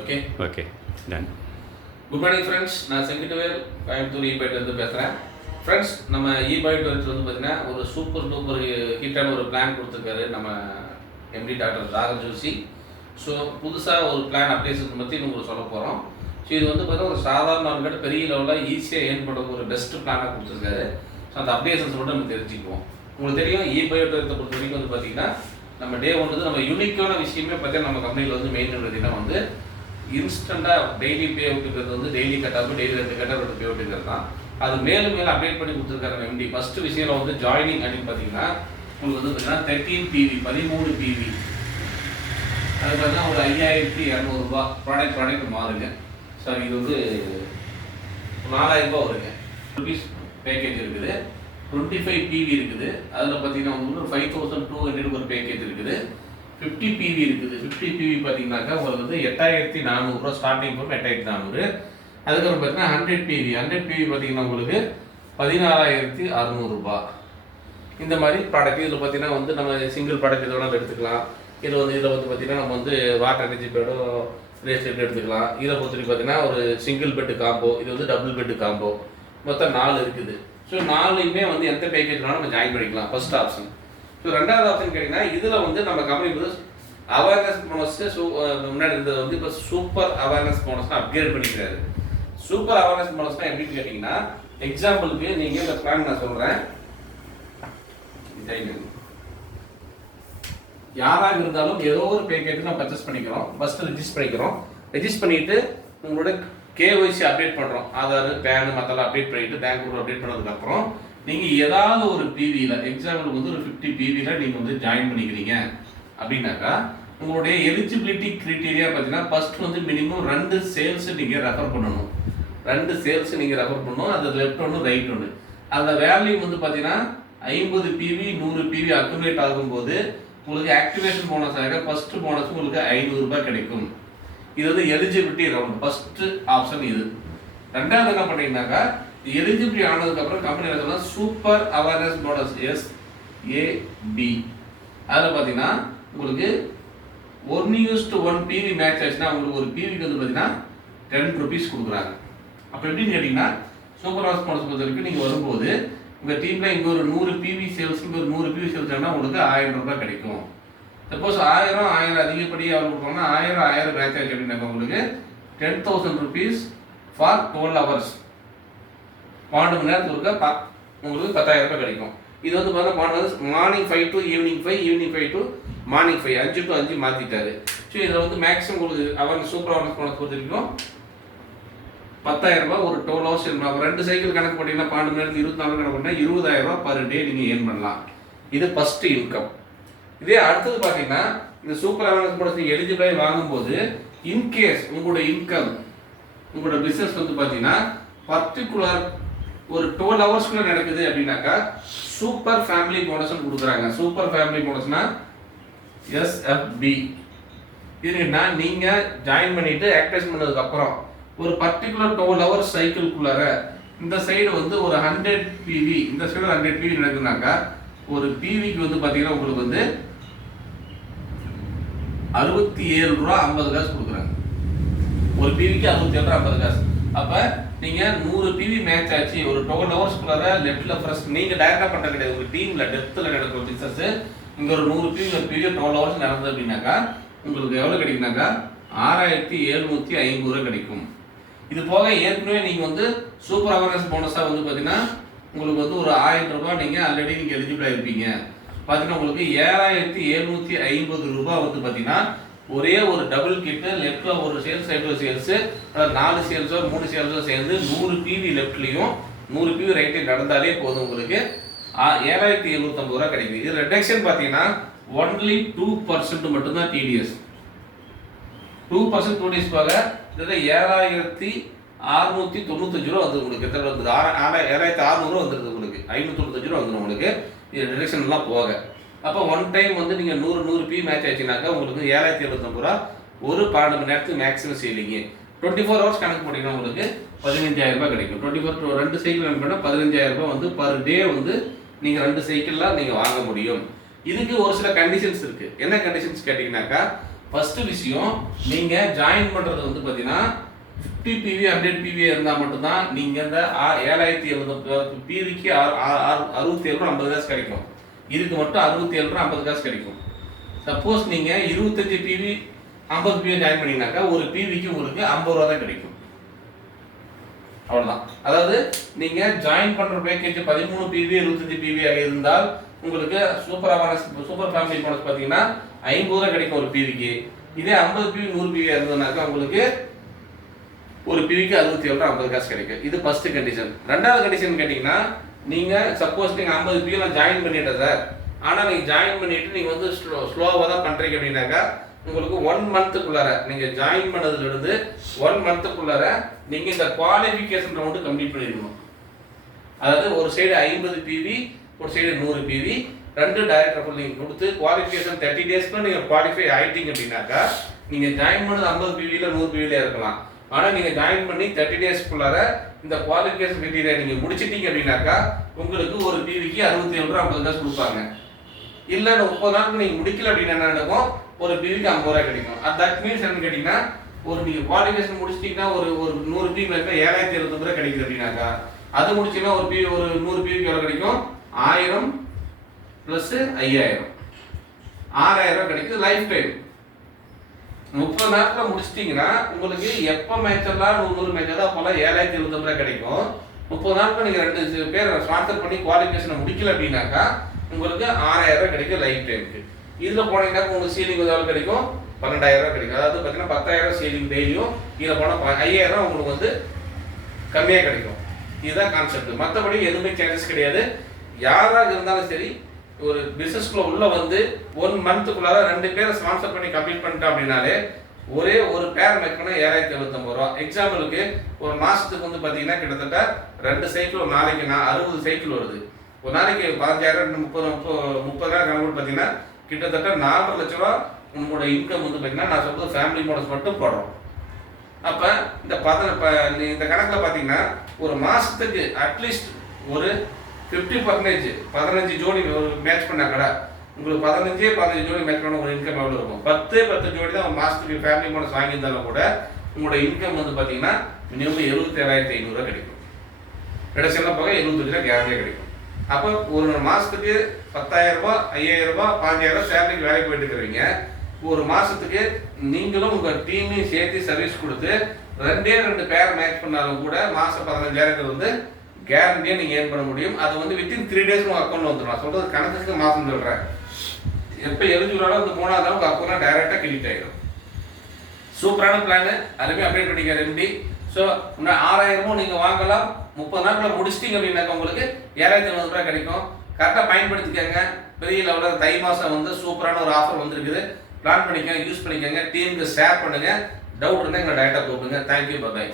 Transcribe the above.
Okay okay done. Good morning friends, நான் செங்கிட்டுவேல் கோயம்புத்தூர் இபைட்லேருந்து பேசுகிறேன். Friends, நம்ம இபைட் வந்து பார்த்தீங்கன்னா ஒரு சூப்பர் டூப்பர் ஹிட்டான ஒரு பிளான் கொடுத்துருக்காரு நம்ம empty doctor Raghav Joshi. So புதுசாக ஒரு பிளான் அப்டேஷன் பற்றி உங்களுக்கு சொல்ல போகிறோம். ஸோ இது வந்து பார்த்தீங்கன்னா ஒரு சாதாரண ஆளுங்கிட்ட பெரிய லெவலில் ஈஸியாக ஏர்ன் பண்ணுற ஒரு பெஸ்ட் பிளானாக கொடுத்துருக்காரு. ஸோ அந்த அப்டேஷன்ஸ் மட்டும் நம்ம தெரிஞ்சுக்குவோம். உங்களுக்கு தெரியும் இபைட் பொறுத்த வரைக்கும் வந்து பார்த்தீங்கன்னா நம்ம டே ஒன்று நம்ம யூனிக்கான விஷயமே பார்த்தீங்கன்னா நம்ம கம்பெனியில் வந்து மெயின் பார்த்தீங்கன்னா வந்து இன்ஸ்டண்ட்டாக டெய்லி பே அவுட்டுங்கிறது வந்து டெய்லி கட்டாகும், டெய்லி 2 கட்டாக 2 பே அவுட்டுங்கிறது தான். அது மேலும் மேலும் அப்டேட் பண்ணி கொடுத்துருக்காரு எம்டி. ஃபஸ்ட்டு விஷயம் வந்து ஜாயினிங் அப்படின்னு பார்த்தீங்கன்னா உங்களுக்கு வந்து பார்த்தீங்கன்னா 13 PV 13 PV அது பார்த்தீங்கன்னா ஒரு 5200 ரூபா ப்ராடக்ட் மாறுங்க. சார் இது வந்து 4000 ரூபா வருங்க. ருபீஸ் பேக்கேஜ் இருக்குது. 25 PV இருக்குது. அதில் பார்த்தீங்கன்னா வந்து ஒரு 5200 ஒரு பேக்கேஜ் இருக்குது. 50 PV இருக்குது. 50 PV பார்த்தீங்கன்னாக்கா உங்களுக்கு வந்து 8400 ரூபா ஸ்டார்டிங் ஃப்ரம் 8400. அதுக்கப்புறம் பார்த்தீங்கன்னா 100 PV பார்த்தீங்கன்னா உங்களுக்கு 14600 ரூபா. இந்த மாதிரி ப்ராடக்ட் இதில் பார்த்தீங்கன்னா வந்து நம்ம சிங்கிள் ப்ராடக்ட் எது வேணாலும் எடுத்துக்கலாம். இதில் வந்து பார்த்தீங்கன்னா நம்ம வந்து வாட்டர் எனர்ஜி பேடும் ரேஸ்ட் எடுத்துக்கலாம். இதில் பொறுத்த பார்த்தீங்கன்னா ஒரு சிங்கிள் பெட்டு காம்போ, இது வந்து டபுள் பெட்டு காம்போ, மொத்தம் 4 இருக்குது. ஸோ 4யுமே வந்து எந்த பேக்கேஜ் வேணாலும் நம்ம ஜாயின் பண்ணிக்கலாம். First option. ஸோ ரெண்டாவது ஆப்ஷன் கேட்டிங்கன்னா இதில் வந்து நம்ம கம்பெனி வந்து அவேர்னஸ் போனஸ் முன்னாடி இருந்தது வந்து இப்போ சூப்பர் அவேர்னஸ் போனஸ்னால் அப்கிரேட் பண்ணிக்கிறாரு. சூப்பர் அவேர்னஸ் போனஸ்னால் எப்படின்னு கேட்டிங்கன்னா எக்ஸாம்பிளுக்கு நீங்கள் இந்த பிளான் நான் சொல்கிறேன். யாராக இருந்தாலும் ஏதோ ஒரு பேக்கேஜ் நம்ம பர்ச்சேஸ் பண்ணிக்கிறோம். ஃபஸ்ட்டு ரெஜிஸ்டர் பண்ணிக்கிறோம். ரெஜிஸ்டர் பண்ணிவிட்டு உங்களோட KYC அப்டேட் பண்ணுறோம். ஆதார், பேனு மற்றெல்லாம் அப்டேட் பண்ணிவிட்டு பேங்க் அப்டேட் பண்ணதுக்கப்புறம் நீங்கள் ஏதாவது ஒரு PVயில் எக்ஸாம்பிளுக்கு வந்து ஒரு 50 PVயில் நீங்கள் வந்து ஜாயின் பண்ணிக்கிறீங்க அப்படின்னாக்கா உங்களுடைய எலிஜிபிலிட்டி க்ரைட்டீரியா பார்த்தீங்கன்னா ஃபஸ்ட் வந்து மினிமம் 2 சேல்ஸ் நீங்கள் ரெஃபர் பண்ணணும். 2 சேல்ஸ் நீங்கள் ரெஃபர் பண்ணணும். அது லெஃப்ட் ஒன்று ரைட் ஒன்று. அந்த வேல்யூ வந்து பார்த்தீங்கன்னா 50 PV 100 PV அக்குமுலேட் ஆகும்போது உங்களுக்கு ஆக்டிவேஷன் போனஸ் ஆக ஃபர்ஸ்ட் போனஸ் உங்களுக்கு 500 ரூபாய் கிடைக்கும். இது வந்து எலிஜிபிலிட்டி ரவுண்ட் ஃபர்ஸ்ட் ஆப்ஷன் இது. ரெண்டாவது என்ன பண்ணீங்கன்னாக்கா எலிஜிபிலிட்டி ஆனதுக்கப்புறம் கம்பெனி என்ன சொன்னால் சூப்பர் அவேர்னஸ் போனஸ் SAB. அதில் பார்த்தீங்கன்னா உங்களுக்கு 1:1 PV மேட்ச் ஆச்சுன்னா உங்களுக்கு ஒரு PVக்கு வந்து பார்த்தீங்கன்னா 10 rupees கொடுக்குறாங்க. அப்போ எப்படின்னு கேட்டிங்கன்னா சூப்பர் அவேர்னஸ் போனஸ் பொறுத்த வரைக்கும் நீங்கள் வரும்போது உங்கள் டீமில் இங்கே ஒரு 100 PV சேல்ஸ், இங்கே ஒரு 100 PV சேல்ஸ் ஆனால் உங்களுக்கு 1000 ரூபாய் கிடைக்கும். சப்போஸ் 1000 அதிகப்படியாக அவர் கொடுப்பாங்கன்னா 1000 மேட்ச் ஆச்சு அப்படின்னாக்க உங்களுக்கு 10,000 rupees ஃபார் 12 hours. 12 மணி நேரத்துக்கு இருக்க உங்களுக்கு 10,000 ரூபாய் கிடைக்கும். இது வந்து பார்த்தா morning 5 to evening 5, evening 5 to morning 5, 5 to 5 மாற்றிட்டாரு. ஸோ இதில் வந்து மேக்ஸிமம் உங்களுக்கு அவன் சூப்பர் அவேர்னஸ் போனஸ் பொறுத்த வரைக்கும் 10,000 ரூபாய் ஒரு 12 hours பண்ணலாம். 2 சைக்கிள் கணக்கு போட்டிங்கன்னா 12 மணி நேரத்துக்கு 24 கணக்கு பண்ணால் 20,000 ரூபாய் பர் டே நீங்கள் ஏர்ன் பண்ணலாம். இது ஃபர்ஸ்ட் இன்கம். இதே அடுத்தது பார்த்தீங்கன்னா இந்த சூப்பர் அவேர்னஸ் போனஸ் நீங்கள் எலிஜிபிளாக வாங்கும்போது இன்கேஸ் உங்களோட இன்கம் உங்களோட பிஸ்னஸ் வந்து பார்த்தீங்கன்னா பர்டிகுலர் ஒரு 12 ஹவர்ஸ்க்குள்ள நடக்குது அப்படின்னாக்கா சூப்பர் ஃபேமிலி போனஸ்ன்னு கொடுக்குறாங்க. சூப்பர் ஃபேமிலி போனஸ்னா SFB. இதுன்னா நீங்கள் ஜாயின் பண்ணிட்டு ஆக்டிவேஷன் பண்ணதுக்கப்புறம் ஒரு பர்டிகுலர் 12 ஹவர்ஸ் சைக்கிள்குள்ளார இந்த சைடு வந்து ஒரு 100 PV, இந்த சைடு 100 PV நடக்குதுனாக்கா ஒரு PVக்கு வந்து பார்த்தீங்கன்னா உங்களுக்கு வந்து 67 ரூபா 50 காசு கொடுக்குறாங்க. ஒரு PVக்கு 67 ரூபா 50 காசு. அப்போ நீங்கள் 100 PV மேட்ச் ஆச்சு ஒரு 12 ஹவர்ஸ்க்குள்ளார லெஃப்டில் ஃபர்ஸ்ட் நீங்கள் டைரெக்டாக பண்ணுற கிடையாது. ஒரு டீமில் டெப்த்தில் நடக்கிற பிஸ்னஸ் இங்கே ஒரு 100 PV ஒரு PV 12 ஹவர்ஸ் நடந்தது அப்படின்னாக்கா உங்களுக்கு எவ்வளோ கிடைக்குனாக்கா 6750 ரூபா கிடைக்கும். இது போக ஏற்கனவே நீங்கள் வந்து சூப்பர் அவேர்னஸ் போனஸாக வந்து பார்த்தீங்கன்னா உங்களுக்கு வந்து ஒரு 1000 ரூபாய் நீங்கள் ஆல்ரெடி நீங்கள் எலிஜிபிளாக இருப்பீங்க. பார்த்தீங்கன்னா உங்களுக்கு 7750 ரூபாய் வந்து பார்த்தீங்கன்னா ஒரே ஒரு டபுள் கிட்டு லெஃப்டில் ஒரு சேல்ஸ், ரைட்டில் ஒரு சேல்ஸு, 4 சேல்ஸோ 3 சேல்ஸோ சேர்ந்து 100 PV லெஃப்ட்லேயும் 100 PV ரைட்லையும் நடந்தாலே போதும் உங்களுக்கு 7750 ரூபா கிடைக்குது. இது ரிடக்ஷன் பார்த்தீங்கன்னா ஒன்லி 2% மட்டும்தான் TDS. 2% TDS போக 7695 ரூபா வந்து உங்களுக்கு எத்தனை வந்து 7600 ரூபா வந்துருது உங்களுக்கு 595 ரூபா வந்துடும் உங்களுக்கு இது டிடக்ஷன் எல்லாம் போக. அப்போ ஒன் டைம் வந்து நீங்கள் 100 PV மேட்ச் ஆச்சுனாக்கா உங்களுக்கு 7750 ரூபா ஒரு 12 மணி நேரத்துக்கு மேக்ஸிமம் சேலிங்க. 24 ஹவர்ஸ் கணக்கு போட்டிங்கன்னா உங்களுக்கு 15,000 ரூபாய் கிடைக்கும். 24 2 சைக்கிள் கணக்கு பண்ணால் 15,000 ரூபாய் வந்து பர் டே வந்து நீங்கள் 2 சைக்கிள்லாம் நீங்கள் வாங்க முடியும். இதுக்கு ஒரு சில கண்டிஷன்ஸ் இருக்குது. என்ன கண்டிஷன்ஸ் கேட்டிங்கனாக்கா ஃபர்ஸ்ட் விஷயம், நீங்க ஜாயின் பண்றது வந்து பாத்தீங்கன்னா 50 PV 100 PV இருந்தா மட்டும்தான் நீங்க இந்த 7070 PVக்கு 67 காசு கிடைக்கும். இதுக்கு மட்டும் 67 காசு கிடைக்கும். சப்போஸ் நீங்க 25 PV 50 PV ஜாயின் பண்ணீங்கன்னாக்கா ஒரு PVக்கு உங்களுக்கு 50 ரூபா தான் கிடைக்கும். அவ்வளவுதான். அதாவது நீங்க ஜாயின் பண்ற பேக்கேஜ் 13 PV 25 PV ஆக இருந்தால் உங்களுக்கு சூப்பர் ஃபேமிலி போனஸ் பாத்தீங்கன்னா 50 ரூபா கிடைக்கும் ஒரு PVக்கு. இதே 50 PV 100 PV இருந்ததுனாக்கா உங்களுக்கு ஒரு PVக்கு 67 காசு கிடைக்கும். இது ஃபர்ஸ்ட் கண்டிஷன். ரெண்டாவது கண்டிஷன் கேட்டீங்கன்னா, நீங்க சப்போஸ் நீங்க 50 PV ஜாயின் பண்ணிட்டேன் சார், ஆனா நீங்க ஜாயின் பண்ணிட்டு நீங்க வந்து ஸ்லோவா தான் பண்றீங்க அப்படின்னாக்கா உங்களுக்கு 1 மந்த்துக்குள்ளார நீங்க ஜாயின் பண்ணதுல இருந்து 1 மந்த்துக்குள்ளார நீங்க இந்த குவாலிஃபிகேஷன் ரவுண்ட் கம்ப்ளீட் பண்ணிருக்கணும். அதாவது ஒரு சைடு 50 PV, ஒரு சைடு 100 PV, ரெண்டு டைரக்டர் ஃபுல் நீங்க கொடுத்து குவாலிஃபிகேஷன் 30 டேஸ்க்குள்ள நீங்க குவாலிஃபை ஆயிட்டீங்க அப்படின்னாக்கா நீங்க ஜாயின் பண்ணது 50 PVல 100 PVல இருக்கலாம். ஆனா நீங்க ஜாயின் பண்ணி 30 டேஸ்க்குள்ளார இந்த குவாலிஃபிகேஷன் கிரைட்டீரியா நீங்க முடிச்சிட்டீங்க அப்படின்னாக்கா உங்களுக்கு ஒரு PVக்கு 67 ரூபா 50 காசு கொடுப்பாங்க. இல்ல 30 நாளுக்கு நீங்க முடிக்கல அப்படின்னு என்ன நடக்கும், ஒரு PVக்கு 50 ரூபா கிடைக்கும். தட் மீன்ஸ் என்னன்னு கேட்டீங்கன்னா, ஒரு நீங்க குவாலிஃபிகேஷன் முடிச்சிட்டீங்கன்னா ஒரு 100 PV 7070 ரூபா கிடைக்குது அப்படின்னாக்கா அது முடிச்சீங்கன்னா ஒரு 100 PVக்கு எவ்வளவு கிடைக்கும், 1000 பிளஸ் 5000 6000 ரூபா கிடைக்குது லைஃப் டைம். 30 நாட்கள முடிச்சிட்டீங்கன்னா உங்களுக்கு எப்ப மேட்செல்லாம் 100 மேட்ச் தான் போல 7070 ரூபா கிடைக்கும். 30 நாட்கள் நீங்க 2 பேர் ஸ்பான்சர் பண்ணி குவாலிஃபிகேஷனை முடிக்கல அப்படின்னாக்கா உங்களுக்கு 6000 ரூபா கிடைக்கும் லைஃப் டைமுக்கு. இதுல போனீங்கன்னா உங்களுக்கு சீலிங் எவ்வளவு கிடைக்கும், 12000 ரூபா கிடைக்கும். அதாவது பாத்தீங்கன்னா 10000 சீலிங் டெய்லியும், இதுல போனா 5000 உங்களுக்கு வந்து கம்மியா கிடைக்கும். இதுதான் கான்செப்ட். மற்றபடி எதுவுமே சேஞ்சஸ் கிடையாது. யாராக இருந்தாலும் சரி, ஒரு பிசினஸ்க்குள்ள உள்ள வந்து 1 மந்த்துக்குள்ளார 2 பேரை ஸ்பான்சர் பண்ணி கம்ப்ளீட் பண்ணிட்டோம் அப்படின்னாலே ஒரே ஒரு பேர் மேக் பண்ண 7075 ரூபா. எக்ஸாம்பிளுக்கு ஒரு மாசத்துக்கு வந்து பாத்தீங்கன்னா கிட்டத்தட்ட 2 சைக்கிள் ஒரு நாளைக்கு 60 சைக்கிள் வருது. ஒரு நாளைக்கு 15000 30,000 கணக்கு பாத்தீங்கன்னா கிட்டத்தட்ட 4.5 லட்சம் ரூபா உங்களோட இன்கம் வந்து பாத்தீங்கன்னா, நான் சொல்றது ஃபேமிலி மோடஸ் மட்டும் போடுறோம். அப்ப இந்த கணக்குல பாத்தீங்கன்னா ஒரு மாசத்துக்கு அட்லீஸ்ட் ஒரு 50% 15 ஜோடி ஒரு மேட்ச் பண்ணா கூட உங்களுக்கு 15 ஜோடி மேட்ச் பண்ண ஒரு இன்கம் எவ்வளவு இருக்கும், 10 ஜோடி தான் ஒரு மாசத்துக்கு ஃபேமிலி மோடஸ் வாங்கியிருந்தாலும் கூட உங்களோட இன்கம் வந்து பாத்தீங்கன்னா மினிமம் 77,500 ரூபா கிடைக்கும். கிடைச்சல போக 75 ரூபா கேரண்டியா கிடைக்கும். அப்போ ஒரு மாசத்துக்கு 10,000 ரூபாய் 5,000 ரூபாய் 5,000 சேலரிக்கு வேலைக்கு போயிட்டு இருக்கிறீங்க. ஒரு மாசத்துக்கு நீங்களும் உங்க டீமையும் சேர்த்து சர்வீஸ் கொடுத்து 2 பேர் மேட்ச் பண்ணாலும் கூட மாசம் 15,000 வந்து கேரண்டியா நீங்க ஏர்ன் பண்ண முடியும். அது வந்து வித்தின் 3 டேஸ் உங்க அக்கௌண்ட்ல வந்துடும். நான் சொல்றது கணக்குக்கு மாசம் சொல்றேன். எப்ப எலிஜிபிளான அந்த 3ஆவது நாள் உங்க அக்கௌண்ட்ல டைரக்டா கிரெடிட் ஆயிடும். சூப்பரான பிளான், அருமையா அப்டேட் பண்ணிக்காரு எம்டி. ஸோ 6000 நீங்க வாங்கலாம். 30 நாட்களை முடிச்சிட்டீங்க அப்படின்னாக்க உங்களுக்கு 7070 ரூபாய் கிடைக்கும். கரெக்டாக பயன்படுத்திக்கங்க. பெரிய லெவலில் தை மாதம் வந்து சூப்பரான ஒரு ஆஃபர் வந்துருக்குது. பிளான் பண்ணிக்கங்க, யூஸ் பண்ணிக்கங்க, டீமுக்கு ஷேர் பண்ணுங்க. டவுட் இருந்தால் எங்களை டைரக்டாக கூப்பிடுங்க. Thank you, by.